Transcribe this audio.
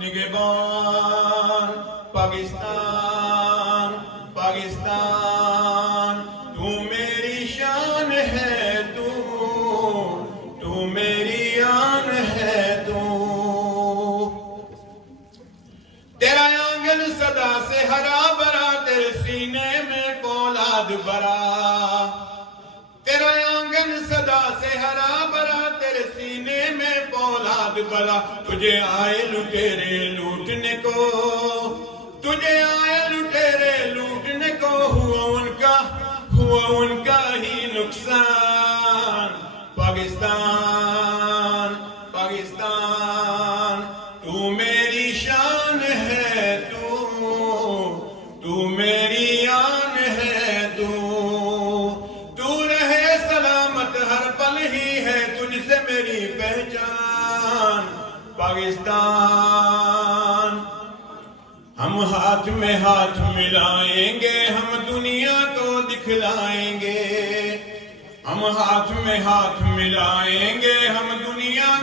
نگہبان پاکستان پاکستان تو میری شان ہے تو میری آن ہے تیرا آنگن صدا سے ہرا بھرا تیرے سینے میں فولاد بھرا تیرا آنگن صدا سے ہرا بھرا تیرے سینے میں فولاد بھرا تجھے آئے لٹیرے لوٹنے کو تجھے آئے لٹیرے لوٹنے کو ہوا ان کا ہی نقصان پاکستان پاکستان تو میری شان ہے تو میری آن ہے تو رہے سلامت ہر پل ہی ہے تجھ سے میری پہچان پاکستان ہم ہاتھ میں ہاتھ ملائیں گے ہم دنیا کو دکھلائیں گے ہم ہاتھ میں ہاتھ ملائیں گے ہم دنیا